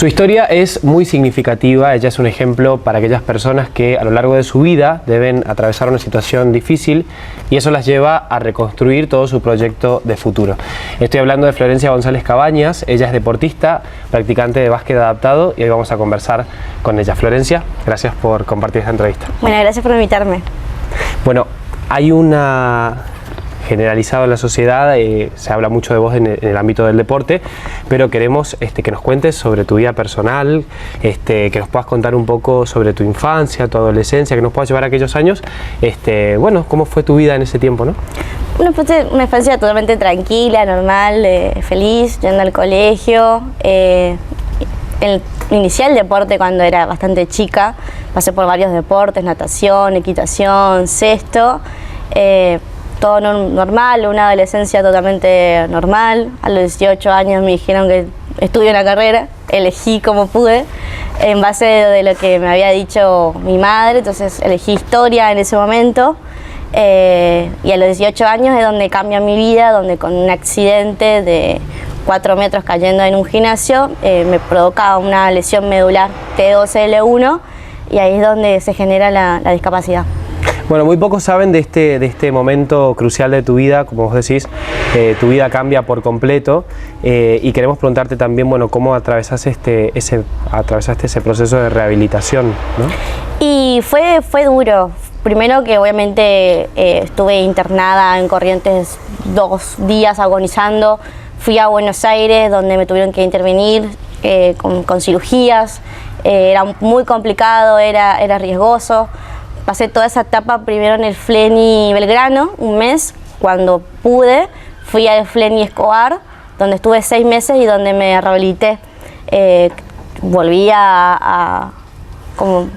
Su historia es muy significativa, ella es un ejemplo para aquellas personas que a lo largo de su vida deben atravesar una situación difícil y eso las lleva a reconstruir todo su proyecto de futuro. Estoy hablando de Florencia González Cabañas, ella es deportista, practicante de básquet adaptado y hoy vamos a conversar con ella. Florencia, gracias por compartir esta entrevista. Bueno, gracias por invitarme. Bueno, hay una generalizado en la sociedad, se habla mucho de vos en el ámbito del deporte, pero queremos que nos cuentes sobre tu vida personal, que nos puedas contar un poco sobre tu infancia, tu adolescencia, que nos puedas llevar a aquellos años, bueno, cómo fue tu vida en ese tiempo, ¿no? Una infancia totalmente tranquila, normal, feliz, yendo al colegio. Inicié el deporte cuando era bastante chica, pasé por varios deportes, natación, equitación, cesto, todo normal, una adolescencia totalmente normal. A los 18 años me dijeron que estudie una carrera, elegí como pude, en base de lo que me había dicho mi madre, entonces elegí historia en ese momento. Y a los 18 años es donde cambia mi vida, donde con un accidente de 4 metros cayendo en un gimnasio me provocaba una lesión medular T2L1 y ahí es donde se genera la discapacidad. Bueno, muy pocos saben de este momento crucial de tu vida, como vos decís, tu vida cambia por completo y queremos preguntarte también, bueno, cómo atravesaste ese proceso de rehabilitación, ¿no? Y fue duro. Primero que obviamente estuve internada en Corrientes 2 días agonizando, fui a Buenos Aires donde me tuvieron que intervenir con cirugías, era muy complicado, era riesgoso. Pasé toda esa etapa primero en el Fleni Belgrano, un mes, cuando pude, fui al Fleni Escobar, donde estuve 6 meses y donde me rehabilité. Volví a como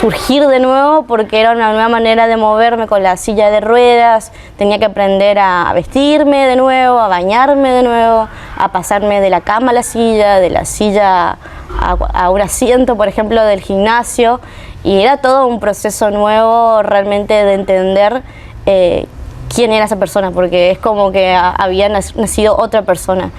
surgir de nuevo porque era una nueva manera de moverme con la silla de ruedas, tenía que aprender a vestirme de nuevo, a bañarme de nuevo, a pasarme de la cama a la silla, de la silla a un asiento, por ejemplo, del gimnasio, y era todo un proceso nuevo realmente de entender quién era esa persona, porque es como que había nacido otra persona.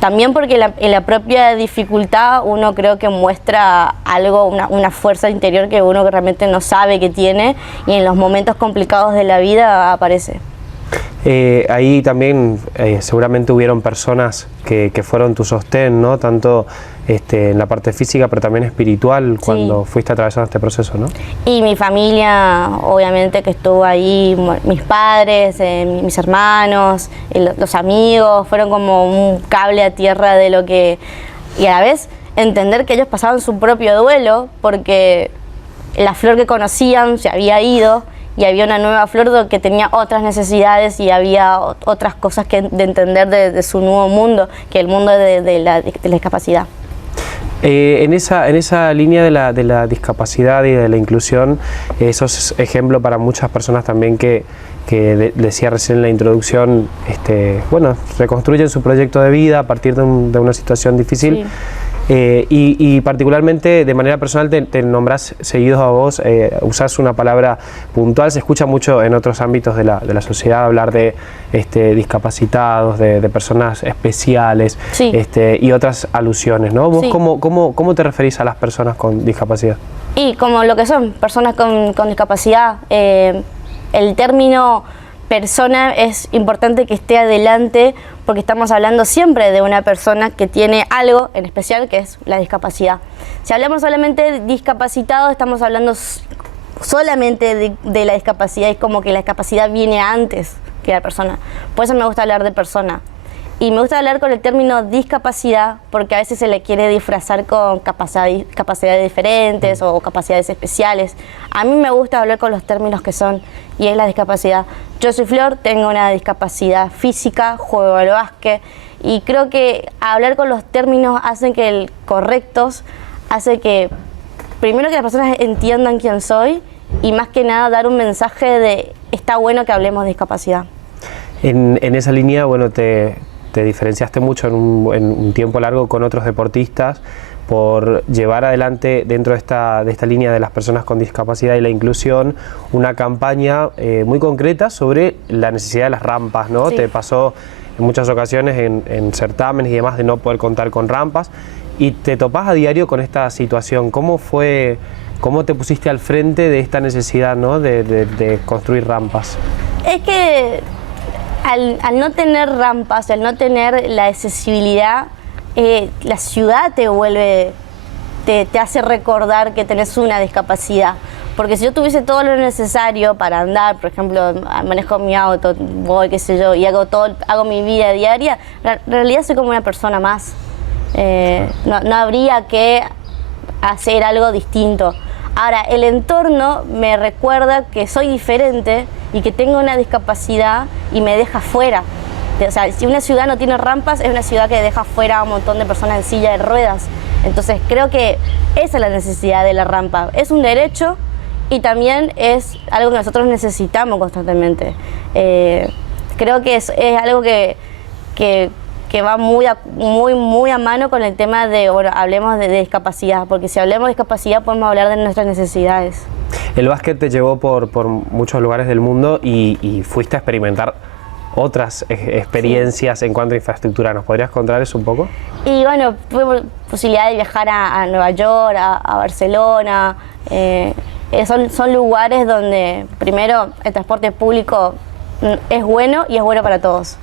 También porque en la propia dificultad uno creo que muestra algo, una fuerza interior que uno realmente no sabe que tiene y en los momentos complicados de la vida aparece. Ahí también seguramente hubieron personas que fueron tu sostén, ¿no? Tanto en la parte física pero también espiritual cuando fuiste atravesando este proceso, ¿no? Y mi familia, obviamente que estuvo ahí, mis padres, mis hermanos, los amigos, fueron como un cable a tierra de lo que... Y a la vez entender que ellos pasaban su propio duelo porque la Flor que conocían se había ido y había una nueva Flor que tenía otras necesidades y había otras cosas de entender de su nuevo mundo, que el mundo de la discapacidad. En esa línea de la discapacidad y de la inclusión, sos ejemplo para muchas personas también que decía recién en la introducción, bueno, reconstruyen su proyecto de vida a partir de una situación difícil. Sí. Y particularmente de manera personal te nombrás seguidos a vos, usás una palabra puntual, se escucha mucho en otros ámbitos de la sociedad hablar de discapacitados, de personas especiales, sí, y otras alusiones, ¿no? ¿Vos sí, cómo te referís a las personas con discapacidad? Y como lo que son, personas con discapacidad, el término persona es importante que esté adelante porque estamos hablando siempre de una persona que tiene algo en especial que es la discapacidad. Si hablamos solamente de discapacitado, estamos hablando solamente de la discapacidad, es como que la discapacidad viene antes que la persona. Por eso me gusta hablar de persona. Y me gusta hablar con el término discapacidad porque a veces se le quiere disfrazar con capacidades diferentes o capacidades especiales. A mí me gusta hablar con los términos que son y es la discapacidad. Yo soy Flor, tengo una discapacidad física, juego al básquet y creo que hablar con los términos hacen que correctos, hace que primero que las personas entiendan quién soy y más que nada dar un mensaje de está bueno que hablemos de discapacidad. En esa línea, bueno, te diferenciaste mucho en un tiempo largo con otros deportistas por llevar adelante dentro de esta línea de las personas con discapacidad y la inclusión una campaña muy concreta sobre la necesidad de las rampas, ¿no? Sí. Te pasó en muchas ocasiones en certámenes y demás de no poder contar con rampas y te topás a diario con esta situación. ¿Cómo te pusiste al frente de esta necesidad, ¿no? de construir rampas? Es que al no tener rampas, al no tener la accesibilidad, la ciudad te hace recordar que tenés una discapacidad. Porque si yo tuviese todo lo necesario para andar, por ejemplo, manejo mi auto, voy, qué sé yo, y hago mi vida diaria, en realidad soy como una persona más. No habría que hacer algo distinto. Ahora, el entorno me recuerda que soy diferente y que tengo una discapacidad y me deja fuera. O sea, si una ciudad no tiene rampas, es una ciudad que deja fuera a un montón de personas en silla de ruedas. Entonces, creo que esa es la necesidad de la rampa. Es un derecho y también es algo que nosotros necesitamos constantemente. Creo que es algo que va muy a mano con el tema de, bueno, hablemos de discapacidad, porque si hablemos de discapacidad podemos hablar de nuestras necesidades. El básquet te llevó por muchos lugares del mundo y fuiste a experimentar otras experiencias en cuanto a infraestructura. ¿Nos podrías contar eso un poco? Y bueno, tuve posibilidad de viajar a Nueva York, a Barcelona. Son lugares donde, primero, el transporte público es bueno y es bueno para todos.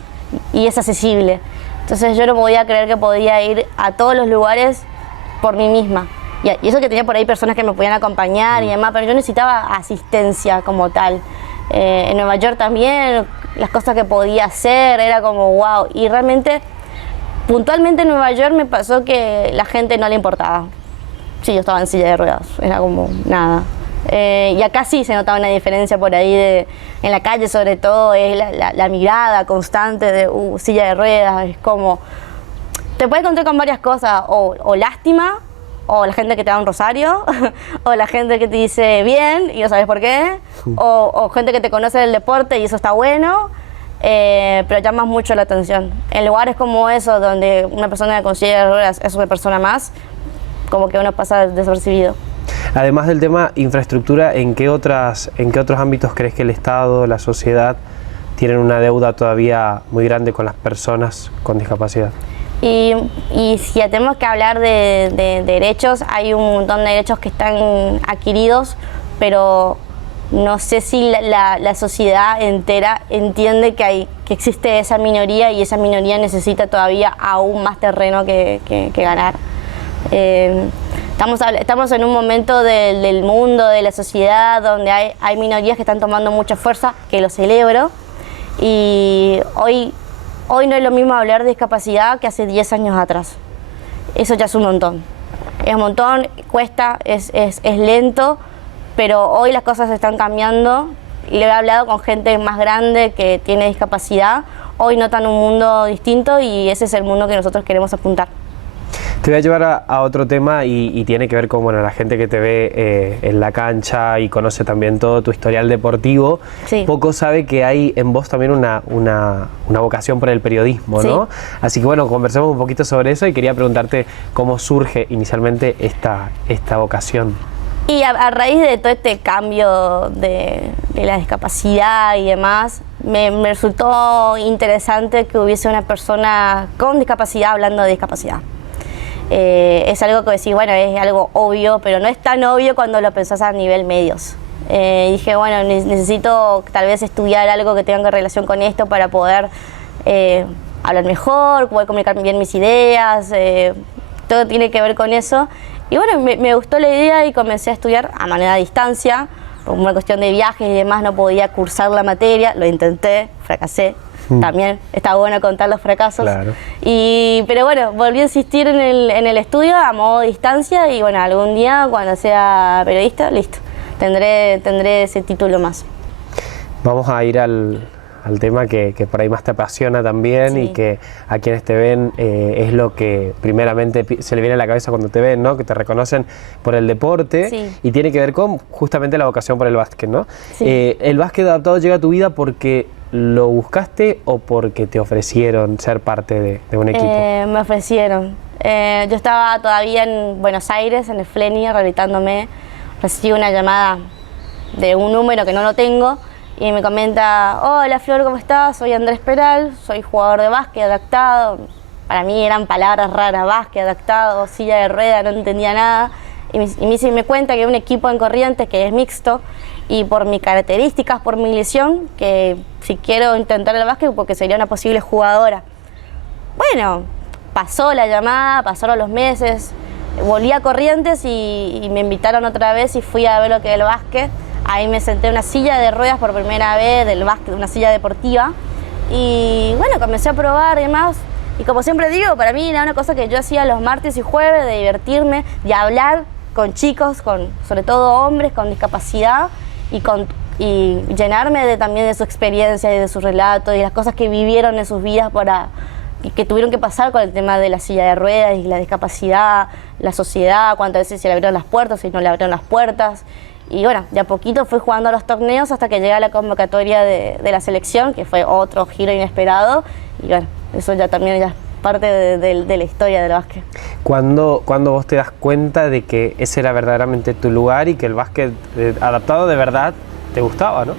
Y es accesible. Entonces yo no podía creer que podía ir a todos los lugares por mí misma. Y eso que tenía por ahí personas que me podían acompañar y demás, pero yo necesitaba asistencia como tal. En Nueva York también, las cosas que podía hacer, era como wow. Y realmente, puntualmente en Nueva York me pasó que la gente no le importaba. Sí, yo estaba en silla de ruedas, era como nada. Y acá sí se notaba una diferencia por ahí, en la calle sobre todo, es la mirada constante de silla de ruedas, es como, te puedes encontrar con varias cosas, o lástima, o la gente que te da un rosario, o la gente que te dice bien y no sabes por qué, o gente que te conoce del deporte y eso está bueno, pero llamas mucho la atención. En lugares como esos, donde una persona con silla de ruedas es una persona más, como que uno pasa desapercibido. Además del tema infraestructura, ¿en qué otros ámbitos crees que el Estado, la sociedad, tienen una deuda todavía muy grande con las personas con discapacidad? Y si tenemos que hablar de derechos, hay un montón de derechos que están adquiridos, pero no sé si la sociedad entera entiende que existe esa minoría y esa minoría necesita todavía aún más terreno que ganar. Estamos en un momento del mundo, de la sociedad, donde hay minorías que están tomando mucha fuerza, que lo celebro, y hoy no es lo mismo hablar de discapacidad que hace 10 años atrás. Eso ya es un montón. Es un montón, cuesta, es lento, pero hoy las cosas están cambiando. Y he hablado con gente más grande que tiene discapacidad. Hoy notan un mundo distinto y ese es el mundo que nosotros queremos apuntar. Te voy a llevar a otro tema y tiene que ver con la gente que te ve en la cancha y conoce también todo tu historial deportivo. Sí. Poco sabe que hay en vos también una vocación por el periodismo, ¿no? Sí. Así que bueno, conversemos un poquito sobre eso y quería preguntarte cómo surge inicialmente esta vocación. Y a raíz de todo este cambio de la discapacidad y demás, me resultó interesante que hubiese una persona con discapacidad hablando de discapacidad. Es algo que decís, bueno, es algo obvio, pero no es tan obvio cuando lo pensás a nivel medios. Dije, bueno, necesito tal vez estudiar algo que tenga relación con esto para poder hablar mejor, poder comunicar bien mis ideas, todo tiene que ver con eso. Y bueno, me gustó la idea y comencé a estudiar a manera de distancia. Por una cuestión de viajes y demás no podía cursar la materia, lo intenté, fracasé. También está bueno contar los fracasos. Claro. Pero bueno, volví a insistir en el estudio a modo de distancia y bueno, algún día cuando sea periodista, listo, tendré ese título más. Vamos a ir al tema que por ahí más te apasiona también. Sí. Y que a quienes te ven es lo que primeramente se le viene a la cabeza cuando te ven, ¿no? Que te reconocen por el deporte. Sí. Y tiene que ver con justamente la vocación por el básquet, ¿no? Sí. ¿El básquet adaptado llega a tu vida porque lo buscaste o porque te ofrecieron ser parte de un equipo? Me ofrecieron. Yo estaba todavía en Buenos Aires, en el Fleni, rehabilitándome. Recibí una llamada de un número que no lo tengo y me comenta: hola Flor, ¿cómo estás? Soy Andrés Peral, soy jugador de básquet adaptado. para mí eran palabras raras, básquet, adaptado, silla de rueda, no entendía nada. Y me cuenta que hay un equipo en Corrientes que es mixto, y por mis características, por mi lesión, que si quiero intentar el básquet porque sería una posible jugadora. Bueno, pasó la llamada, pasaron los meses, volví a Corrientes y me invitaron otra vez y fui a ver lo que es el básquet. Ahí me senté en una silla de ruedas por primera vez del básquet, una silla deportiva. Y bueno, comencé a probar y demás. Y como siempre digo, para mí era una cosa que yo hacía los martes y jueves, de divertirme, de hablar con chicos, sobre todo hombres con discapacidad, y llenarme también de su experiencia y de su relato y las cosas que vivieron en sus vidas y que tuvieron que pasar con el tema de la silla de ruedas y la discapacidad, la sociedad, cuántas veces se le abrieron las puertas y no le abrieron las puertas. Y bueno, de a poquito fui jugando a los torneos hasta que llegué a la convocatoria de la selección, que fue otro giro inesperado. Y bueno, eso ya también es parte de la historia del básquet. ¿Cuándo vos te das cuenta de que ese era verdaderamente tu lugar y que el básquet adaptado de verdad te gustaba, no?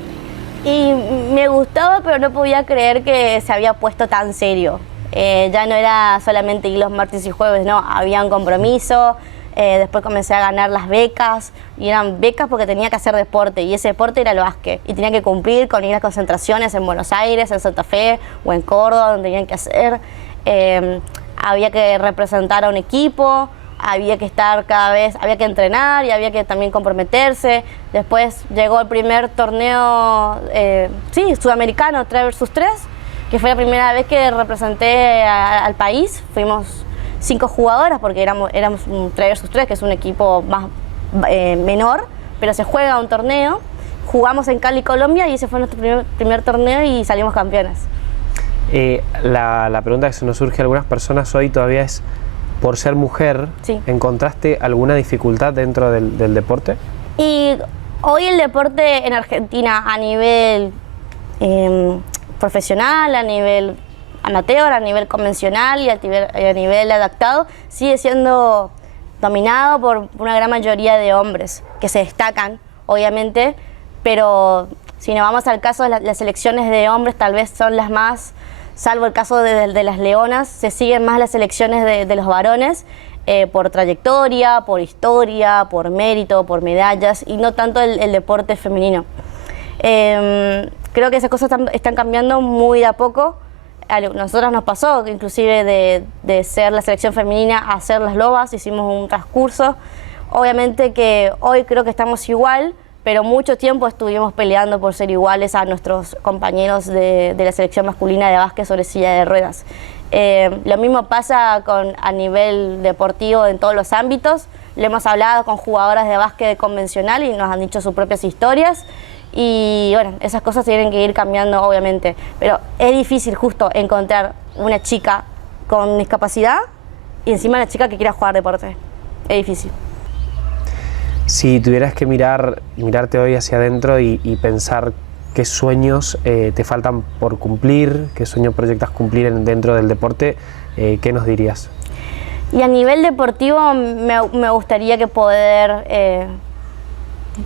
Y me gustaba, pero no podía creer que se había puesto tan serio. Ya no era solamente ir los martes y jueves, no, había un compromiso. Después comencé a ganar las becas, y eran becas porque tenía que hacer deporte, y ese deporte era el básquet, y tenía que cumplir con ir a concentraciones en Buenos Aires, en Santa Fe o en Córdoba, donde tenían que hacer. Había que representar a un equipo, había que estar cada vez, había que entrenar y había que también comprometerse. Después llegó el primer torneo sudamericano, 3 vs 3, que fue la primera vez que representé al país. Fuimos 5 jugadoras porque éramos un 3 vs 3, que es un equipo más menor, pero se juega un torneo. Jugamos en Cali, Colombia, y ese fue nuestro primer torneo y salimos campeonas. La pregunta que se nos surge a algunas personas hoy todavía es, por ser mujer, sí, ¿encontraste alguna dificultad dentro del deporte? Y hoy el deporte en Argentina a nivel profesional, a nivel amateur, a nivel convencional y a nivel adaptado, sigue siendo dominado por una gran mayoría de hombres que se destacan, obviamente, pero si nos vamos al caso de las selecciones de hombres, tal vez son las más, salvo el caso de las Leonas, se siguen más las selecciones de los varones por trayectoria, por historia, por mérito, por medallas, y no tanto el deporte femenino. Creo que esas cosas están cambiando muy de a poco. A nosotros nos pasó, inclusive de ser la selección femenina a ser las Lobas, hicimos un transcurso. Obviamente que hoy creo que estamos igual, pero mucho tiempo estuvimos peleando por ser iguales a nuestros compañeros de la selección masculina de básquet sobre silla de ruedas. Lo mismo pasa a nivel deportivo en todos los ámbitos. Le hemos hablado con jugadoras de básquet convencional y nos han dicho sus propias historias. Y bueno, esas cosas tienen que ir cambiando, obviamente. Pero es difícil justo encontrar una chica con discapacidad y encima una chica que quiera jugar deporte. Es difícil. Si tuvieras que mirarte hoy hacia adentro y pensar qué sueños te faltan por cumplir, qué sueños proyectas cumplir dentro del deporte, ¿qué nos dirías? Y a nivel deportivo me gustaría que poder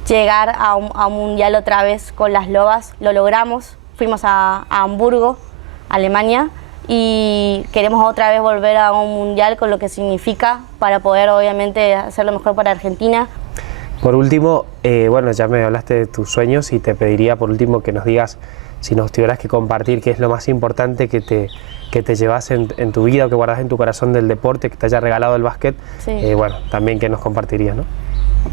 llegar a un mundial otra vez con las Lobas. Lo logramos, fuimos a Hamburgo, Alemania, y queremos otra vez volver a un mundial con lo que significa para poder obviamente hacer lo mejor para Argentina. Por último, bueno, ya me hablaste de tus sueños y te pediría por último que nos digas, si nos tuvieras que compartir, qué es lo más importante que te llevas en tu vida o que guardas en tu corazón del deporte, que te haya regalado el básquet. Sí. Bueno, también que nos compartirías, ¿no?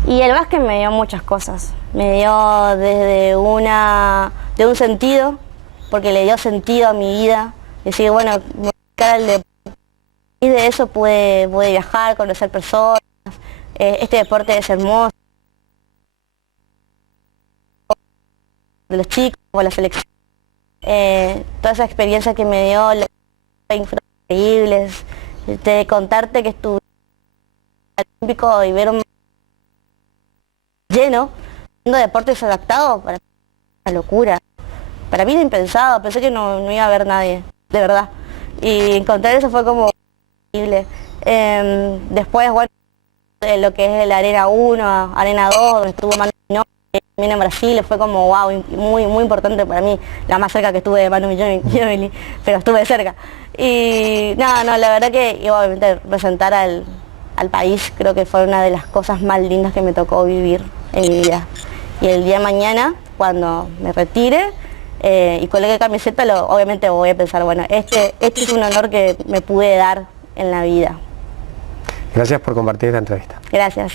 Y el básquet me dio muchas cosas. Me dio desde un sentido, porque le dio sentido a mi vida. Decir, bueno, me voy a dedicar al deporte. Y de eso pude viajar, conocer personas. Este deporte es hermoso. De los chicos, con la selección. Toda esa experiencia que me dio, increíbles. De contarte que estuve en el Olímpico y ver un lleno, haciendo deportes adaptados, para mí una locura. Para mí era impensado, pensé que no iba a haber nadie, de verdad. Y encontrar eso fue como increíble. Después, bueno, lo que es la Arena 1, Arena 2, donde estuvo Manu Ginóbili, También en Brasil fue como wow, muy, muy importante para mí, la más cerca que estuve de Manu Ginóbili, pero estuve cerca. Y nada, no, la verdad que obviamente representar al país creo que fue una de las cosas más lindas que me tocó vivir en mi vida. Y el día de mañana, cuando me retire y coloque camiseta, obviamente voy a pensar, bueno, este es un honor que me pude dar en la vida. Gracias por compartir esta entrevista. Gracias.